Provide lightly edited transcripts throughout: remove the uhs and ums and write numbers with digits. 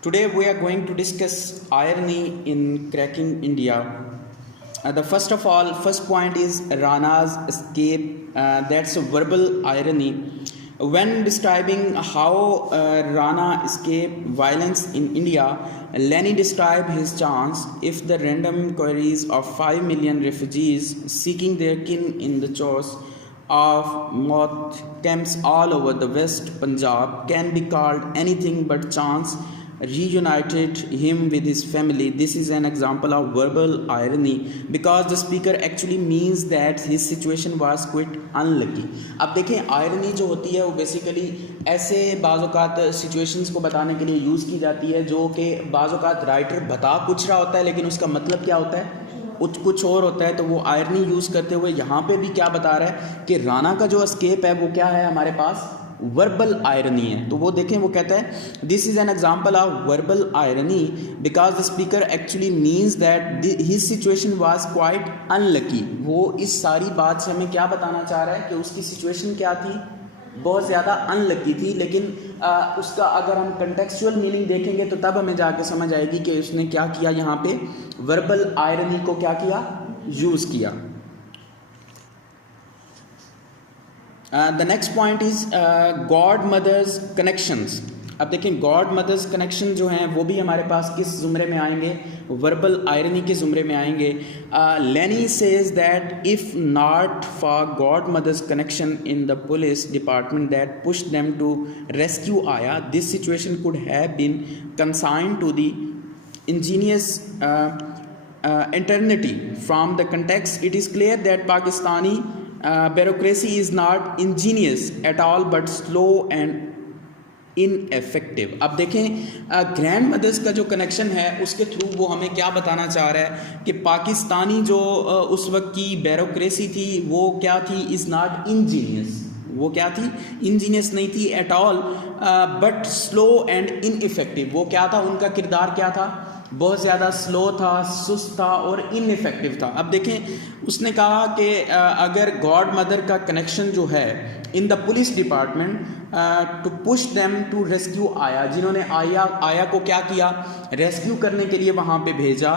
Today we are going to discuss irony in cracking India. The first point is Rana's escape. That's a verbal irony. When describing how Rana escaped violence in India, Lenny described his chance if the random queries of 5 million refugees seeking their kin in the chores of moth camps all over the West Punjab can be called anything but chance reunited him with his family. This is an example of verbal irony because the speaker actually means that his situation was quite unlucky. अब देखें irony जो होती है वो basically ऐसे बाज़-औक़ात situations को बताने के लिए यूज़ की जाती है जो कि बाज़-औक़ात राइटर बता कुछ रहा होता है लेकिन उसका मतलब क्या होता है कुछ और होता है। तो वो आयरनी यूज़ करते हुए यहाँ पे भी क्या बता रहा है कि राना का जो एस्केप है वो क्या है हमारे पास वर्बल आयरनी है। तो वो देखें वो कहता है this is an example of verbal irony because the speaker actually means that his situation was quite unlucky. वो इस सारी बात से हमें क्या बताना चाह रहा है कि उसकी सिचुएशन क्या थी, बहुत ज़्यादा अनलकी थी। लेकिन उसका अगर हम कंटेक्चुअल मीनिंग देखेंगे तो तब हमें जाके समझ आएगी कि उसने क्या किया, यहाँ पे वर्बल आयरनी को क्या किया, यूज़ किया। The next point is god mothers connections. अब देखें गॉड मदर्स कनेक्शन जो हैं वो भी हमारे पास किस ज़ुमरे में आएंगे, वर्बल आयरनी के ज़ुमरे में आएंगे। Lenny says that if not for godmother's connection in the police department that push them to rescue Aya this situation could have been consigned to the ingenious eternity. From the context it is clear that Pakistani bureaucracy is not ingenious at all but slow and इनएफेक्टिव। अब देखें grand mother's का जो connection है उसके through वो हमें क्या बताना चाह रहा है कि पाकिस्तानी जो उस वक्त की ब्यूरोक्रेसी थी वो क्या थी, इज़ नॉट इंजीनियस। वो क्या थी, इंजीनियस नहीं थी at all but slow and ineffective. वो क्या था, उनका किरदार क्या था, बहुत ज़्यादा स्लो था, सुस्त था और इनइफेक्टिव था। अब देखें उसने कहा कि अगर गॉड मदर का कनेक्शन जो है in the police department to push them to rescue आया, जिन्होंने आया को क्या किया, रेस्क्यू करने के लिए वहाँ पे भेजा।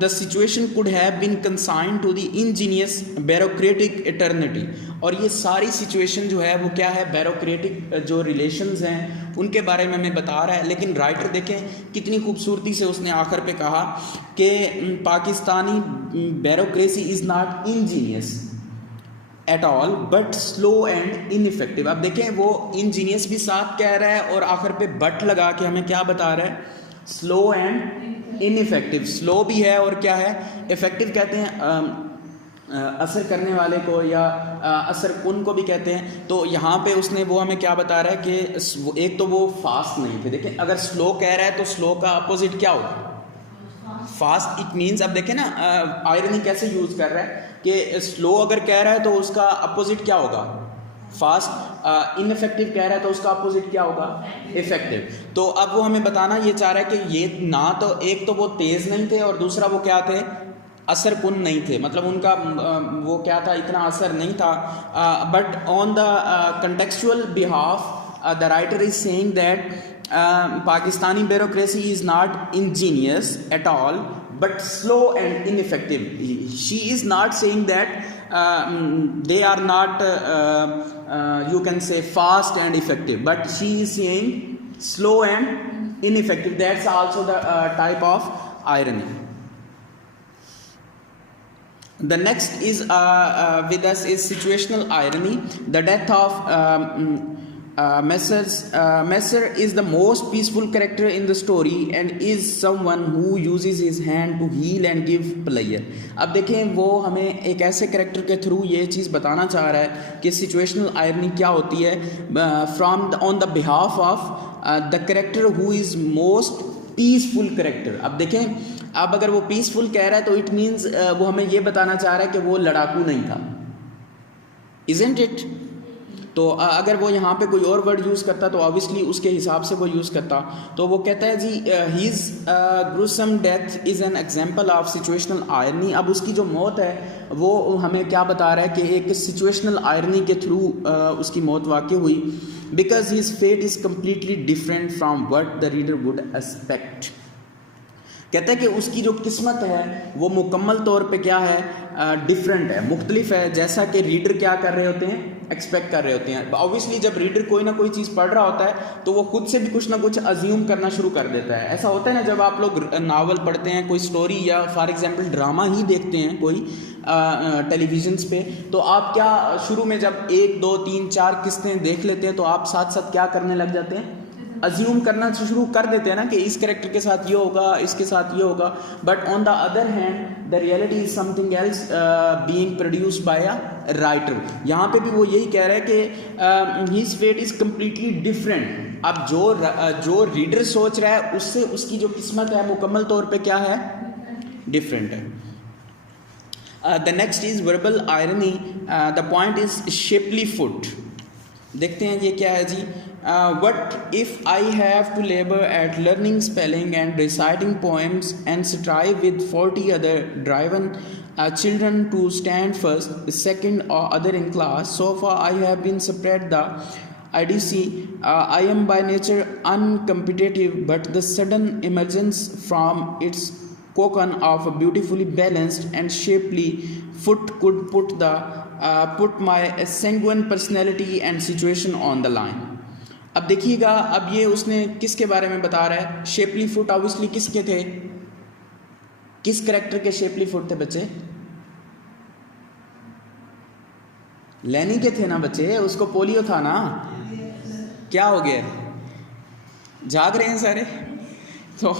The situation could have been consigned to the ingenious bureaucratic eternity. और ये सारी सिचुएशन जो है वो क्या है, ब्यूरोक्रेटिक जो रिलेशंस हैं उनके बारे में हमें बता रहा है। लेकिन राइटर देखें कितनी खूबसूरती से उसने आखिर पे कहा कि Pakistani bureaucracy is not Angénieux at all but slow and ineffective. अब देखें वो इंजीनियस भी साथ कह रहा है और आखिर पे बट लगा के हमें क्या बता रहा है, स्लो एंड इनइफेक्टिव। स्लो भी है और क्या है, इफेक्टिव कहते हैं असर करने वाले को या असर कुन को भी कहते हैं। तो यहाँ पे उसने वो हमें क्या बता रहा है कि एक तो वो फास्ट नहीं थे। देखें अगर स्लो कह रहा है तो स्लो का अपोजिट क्या होगा, फास्ट। इट मीन्स अब देखें ना आयरनी कैसे यूज़ कर रहा है कि स्लो अगर कह रहा है तो उसका अपोजिट क्या होगा, फास्ट। इनइफेक्टिव कह रहा है तो उसका अपोजिट क्या होगा, इफेक्टिव। तो अब वो हमें बताना ये चाह रहा है कि ये ना तो एक तो वो तेज़ नहीं थे और दूसरा वो क्या थे, असर कुन नहीं थे। मतलब उनका वो क्या था, इतना असर नहीं था। But on the contextual behalf the writer is saying that Pakistani bureaucracy is not Angénieux at all but slow and ineffective. She is not saying that they are not you can say fast and effective, but she is saying slow and ineffective. That's also the type of irony. The next is with us is situational irony. The death of Messer is the most peaceful character in the story and is someone who uses his hand to heal and give pleasure. अब देखें वो हमें एक ऐसे character के through ये चीज़ बताना चाह रहा है कि सिचुएशनल आयरनी क्या होती है from on the behalf of the character who is most peaceful character. अब देखें अब अगर वो पीसफुल कह रहा है तो इट मीन्स वो हमें ये बताना चाह रहा है कि वो लड़ाकू नहीं था, इज़न्ट इट। तो अगर वो यहाँ पे कोई और वर्ड यूज़ करता तो ऑब्वियसली उसके हिसाब से वो यूज़ करता। तो वो कहता है जी his gruesome death is an example of situational irony. अब उसकी जो मौत है वो हमें क्या बता रहा है कि एक सिचुएशनल आयरनी के थ्रू उसकी मौत वाक़ई हुई। because his fate is completely different from what the reader would expect. कहता है कि उसकी जो किस्मत है वो मुकम्मल तौर पे क्या है, डिफरेंट है, मुख्तलिफ है, जैसा कि रीडर क्या कर रहे होते हैं, एक्सपेक्ट कर रहे होते हैं. ऑब्वियसली जब रीडर कोई ना कोई चीज़ पढ़ रहा होता है तो वो खुद से भी कुछ ना कुछ अज्यूम करना शुरू कर देता है. ऐसा होता है ना जब आप लोग नावल पढ़ते हैं, कोई स्टोरी या फॉर एग्जांपल ड्रामा ही देखते हैं कोई टेलीविजन्स पे, तो आप क्या शुरू में जब 1 2 3 4 किस्तें देख लेते हैं तो आप साथ साथ क्या करने लग जाते हैं, अज्यूम करना शुरू कर देते हैं ना कि इस कैरेक्टर के साथ ये होगा, इसके साथ ये होगा. But on the other hand the reality is something else being produced by a writer. यहाँ पे भी वो यही कह रहा है कि his fate is completely different. अब जो रीडर सोच रहा है उससे उसकी जो किस्मत है मुकम्मल तौर पे क्या है, डिफरेंट है. The next is verbal irony. The point is shapely foot. देखते हैं ये क्या है जी. What if I have to labor at learning spelling and reciting poems and strive with 40 other driven children to stand first, second or other in class? So far I have been spread the IDC. I am by nature uncompetitive, but the sudden emergence from its cocoon of a beautifully balanced and shapely foot could put my sanguine personality and situation on the line. अब देखिएगा, अब ये उसने किसके बारे में बता रहा है, शेपली फुट. ऑब्वियसली किसके थे, किस करेक्टर के शेपली फुट थे बच्चे, लैनी के थे ना बच्चे. उसको पोलियो था ना, क्या हो गया, जाग रहे हैं सारे. तो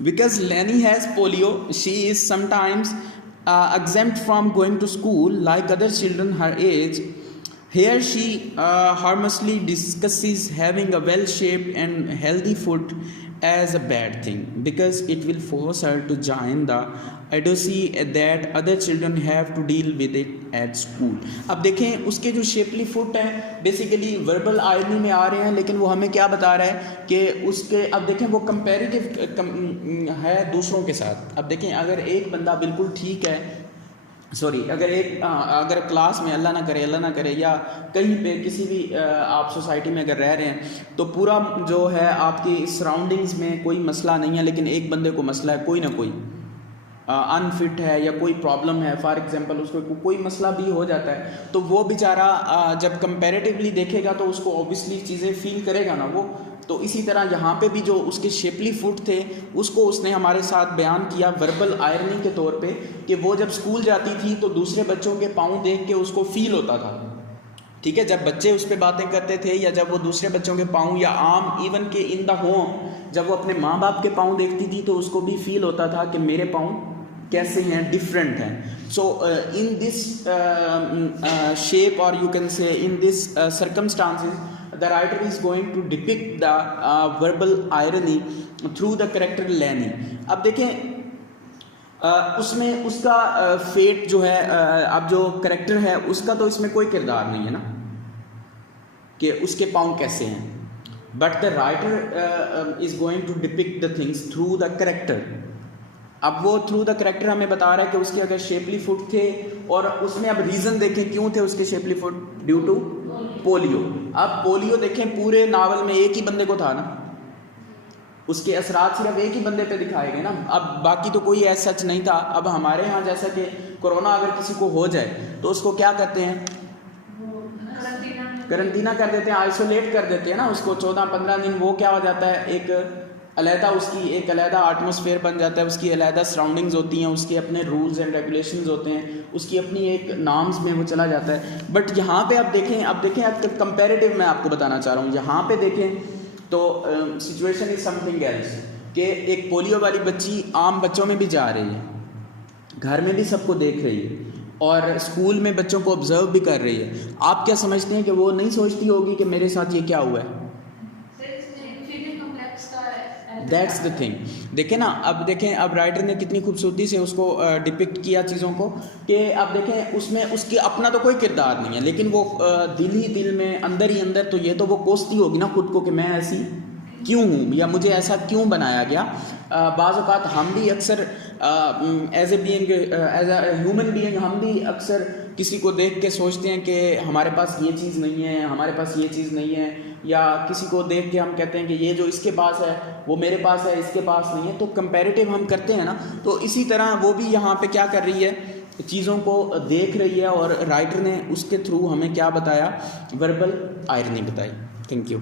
बिकॉज लैनी has polio she is sometimes exempt from going to school like other children her age. Here she harmlessly discusses having a well-shaped and healthy foot as a bad thing because it will force her to join the idiocy that other children have to deal with it at school. अब देखें उसके जो shapely foot है basically verbal irony में आ रहे हैं, लेकिन वो हमें क्या बता रहा है कि उसके, अब देखें वो कंपैरेटिव है दूसरों के साथ. अब देखें अगर एक बंदा बिल्कुल ठीक है, अगर क्लास में अल्लाह ना करे या कहीं पे किसी भी आप सोसाइटी में अगर रह रहे हैं तो पूरा जो है आपकी सराउंडिंग्स में कोई मसला नहीं है, लेकिन एक बंदे को मसला है, कोई ना कोई अनफिट है या कोई प्रॉब्लम है, फॉर एग्जांपल उसको कोई मसला भी हो जाता है, तो वो बेचारा जब कंपैरेटिवली देखेगा तो उसको ऑब्वियसली चीज़ें फील करेगा ना वो. तो इसी तरह यहाँ पे भी जो उसके शेपली फुट थे उसको उसने हमारे साथ बयान किया वर्बल आयरनी के तौर पे कि वो जब स्कूल जाती थी तो दूसरे बच्चों के पाँव देख के उसको फील होता था. ठीक है, जब बच्चे उस पर बातें करते थे या जब वो दूसरे बच्चों के पाँव या आम इवन के इन द होम जब वो अपने माँ बाप के पाँव देखती थी तो उसको भी फील होता था कि मेरे पाँव कैसे हैं, डिफरेंट हैं. सो इन दिस शेप और you can say in this circumstances the writer is going to depict the verbal irony through the character Lenny. अब देखें उसमें उसका फेट जो है, अब जो करेक्टर है उसका तो इसमें कोई किरदार नहीं है ना कि उसके पाँव कैसे हैं, but the writer is going to depict the things through the character. अब वो थ्रू द करेक्टर हमें बता रहा है कि उसके अगर शेपली फुट थे और उसमें अब रीज़न देखें क्यों थे उसके shapely foot, due to polio. अब पोलियो देखें पूरे नावल में एक ही बंदे को था ना, उसके असरात सिर्फ एक ही बंदे पे दिखाए गए ना, अब बाकी तो कोई ऐसा सच नहीं था. अब हमारे यहाँ जैसा कि कोरोना अगर किसी को हो जाए तो उसको क्या कहते हैं, करंटीना कर देते हैं, आइसोलेट कर देते हैं ना उसको 14-15 दिन. वो क्या हो जाता है, एक अलहदा उसकी एक अलहदा एटमॉस्फेयर बन जाता है, उसकी अलहदा सराउंडिंग्स होती हैं, उसके अपने रूल्स एंड रेगुलेशंस होते हैं, उसकी अपनी एक नाम्स में वो चला जाता है. बट यहाँ पे आप देखें अब कंपैरेटिव मैं आपको बताना चाह रहा हूँ. यहाँ पे देखें तो सिचुएशन इज समथिंग एल्स कि एक पोलियो वाली बच्ची आम बच्चों में भी जा रही है, घर में भी सबको देख रही है और स्कूल में बच्चों को ऑब्जर्व भी कर रही है. आप क्या समझते हैं कि वो नहीं सोचती होगी कि मेरे साथ ये क्या हुआ है? That's the thing. देखें ना, अब देखें अब राइटर ने कितनी खूबसूरती से उसको डिपिक्ट किया चीज़ों को कि अब देखें उसमें उसकी अपना तो कोई किरदार नहीं है, लेकिन वो दिल ही दिल में अंदर ही अंदर तो ये तो वो कोसती होगी ना खुद को कि मैं ऐसी क्यों हूँ या मुझे ऐसा क्यों बनाया गया. बाज़ औक़ात हम भी अक्सर एज ए ह्यूमन बीइंग हम भी अक्सर किसी को देख के सोचते हैं कि हमारे पास ये चीज़ नहीं है, हमारे पास ये चीज़ नहीं है, या किसी को देख के हम कहते हैं कि ये जो इसके पास है वो मेरे पास है, इसके पास नहीं है, तो कंपैरेटिव हम करते हैं ना। तो इसी तरह वो भी यहाँ पे क्या कर रही है, चीज़ों को देख रही है, और राइटर ने उसके थ्रू हमें क्या बताया, वर्बल आयरनी बताई। Thank you.